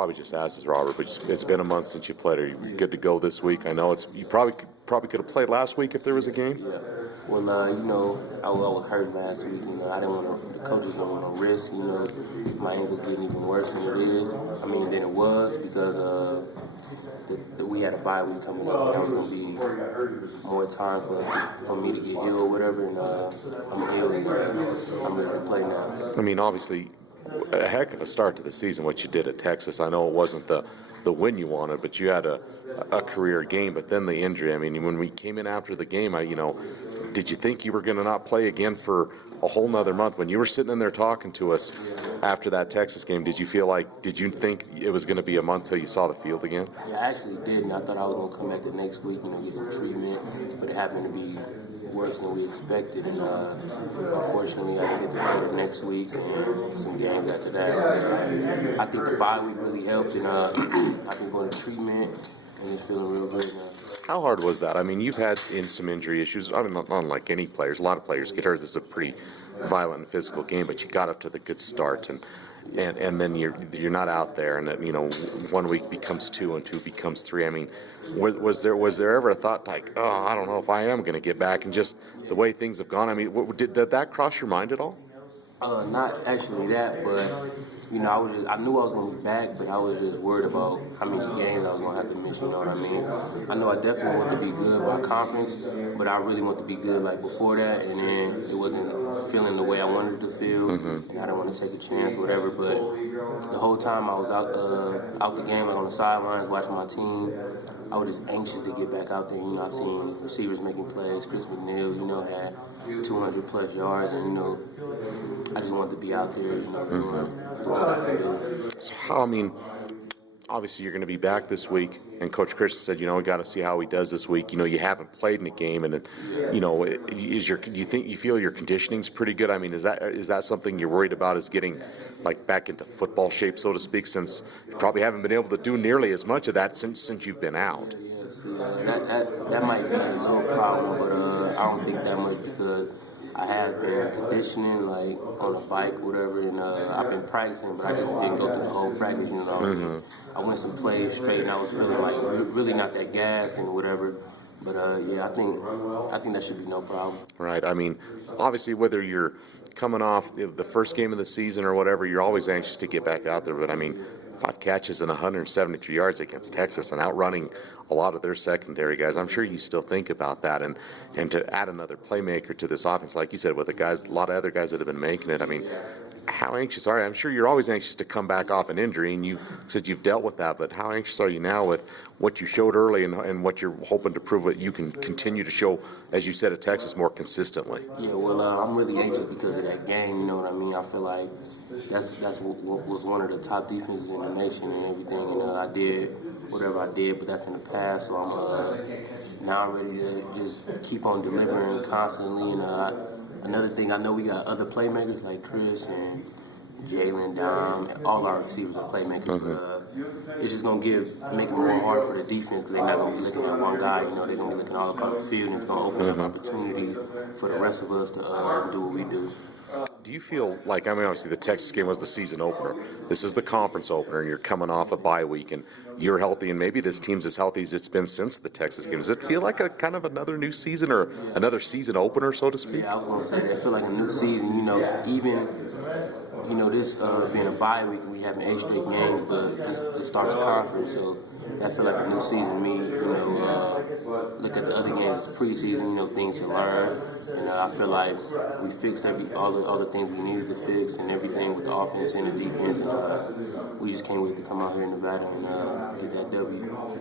probably just asked this, Robert, but it's been a month since you played. Are you good to go this week? I know you probably could have played last week if there was a game. Yeah. Well, I was hurt last week. I didn't want the coaches don't want to risk. My ankle getting even worse than it is. Than it was because we had a bye week coming up. That was going to be more time for me to get healed or whatever. And I'm healed and I'm ready to play now. Obviously, a heck of a start to the season, what you did at Texas. I know it wasn't the win you wanted, but you had a career game. But then the injury. When we came in after the game, did you think you were going to not play again for a whole nother month? When you were sitting in there talking to us after that Texas game, did you think it was going to be a month till you saw the field again? Yeah, I actually did, and I thought I was going to come back the next week, get some treatment, but it happened to be worse than we expected, and unfortunately I didn't get to play the next week and some games after that. I think the bye week really helped, and I've been going to treatment and it's feeling real good now. How hard was that? You've had some injury issues. Unlike any players, a lot of players get hurt. This is a pretty violent and physical game, but you got up to the good start, and then you're not out there, and 1 week becomes 2 and 2 becomes 3. Was there ever a thought like, oh, I don't know if I am going to get back, and just the way things have gone? Did that cross your mind at all? Not actually that, but I knew I was going to be back, but I was just worried about how many games I was going to have to miss, you know what I mean? I know I definitely want to be good by conference, but I really want to be good like before that, and then it wasn't feeling the way I wanted it to feel, and I didn't want to take a chance or whatever, but the whole time I was out the game, like on the sidelines, watching my team, I was just anxious to get back out there. I seen receivers making plays. Chris McNeil, had 200-plus yards, and, I just wanted to be out there, doing what I can do. So obviously you're going to be back this week, and Coach Christian said, we got to see how he does this week. You haven't played in a game, and do you feel your conditioning's pretty good? Is that something you're worried about, is getting back into football shape, so to speak, since you probably haven't been able to do nearly as much of that since you've been out? That might be a little problem, but I don't think that much because I have been conditioning, on a bike, whatever, and I've been practicing, but I just didn't go through the whole practice, I went some plays straight, and I was feeling really not that gassed and whatever. But, I think that should be no problem. Right. Obviously, whether you're coming off the first game of the season or whatever, you're always anxious to get back out there. But, 5 catches and 173 yards against Texas and outrunning a lot of their secondary guys. I'm sure you still think about that, and to add another playmaker to this offense, like you said, with a lot of other guys that have been making it. How anxious are you? I'm sure you're always anxious to come back off an injury, and you said you've dealt with that, but how anxious are you now with what you showed early and what you're hoping to prove that you can continue to show, as you said, at Texas more consistently? Yeah, well, I'm really anxious because of that game, you know what I mean? I feel like that's what was one of the top defenses in the nation and everything, I did whatever I did, but that's in the past, so I'm ready to just keep on delivering constantly, another thing, I know we got other playmakers like Chris and Jalen, Dom, and all our receivers are playmakers. But it's just going to make it more hard for the defense because they're not going to be looking at one guy. They're going to be looking all across the field, and it's going to open up opportunities for the rest of us to do what we do. Do you feel like, obviously the Texas game was the season opener. This is the conference opener, and you're coming off a bye week, and you're healthy, and maybe this team's as healthy as it's been since the Texas game. Does it feel like a kind of another new season or another season opener, so to speak? Yeah, I was going to say that. I feel like a new season, even, this being a bye week, and we having 8 straight games, but this the start of conference, so I feel like a new season to me. Look at the other games, it's preseason, things to learn, and I feel like we fixed all the things we needed to fix and everything with the offense and the defense, and we just can't wait to come out here in Nevada and get that W.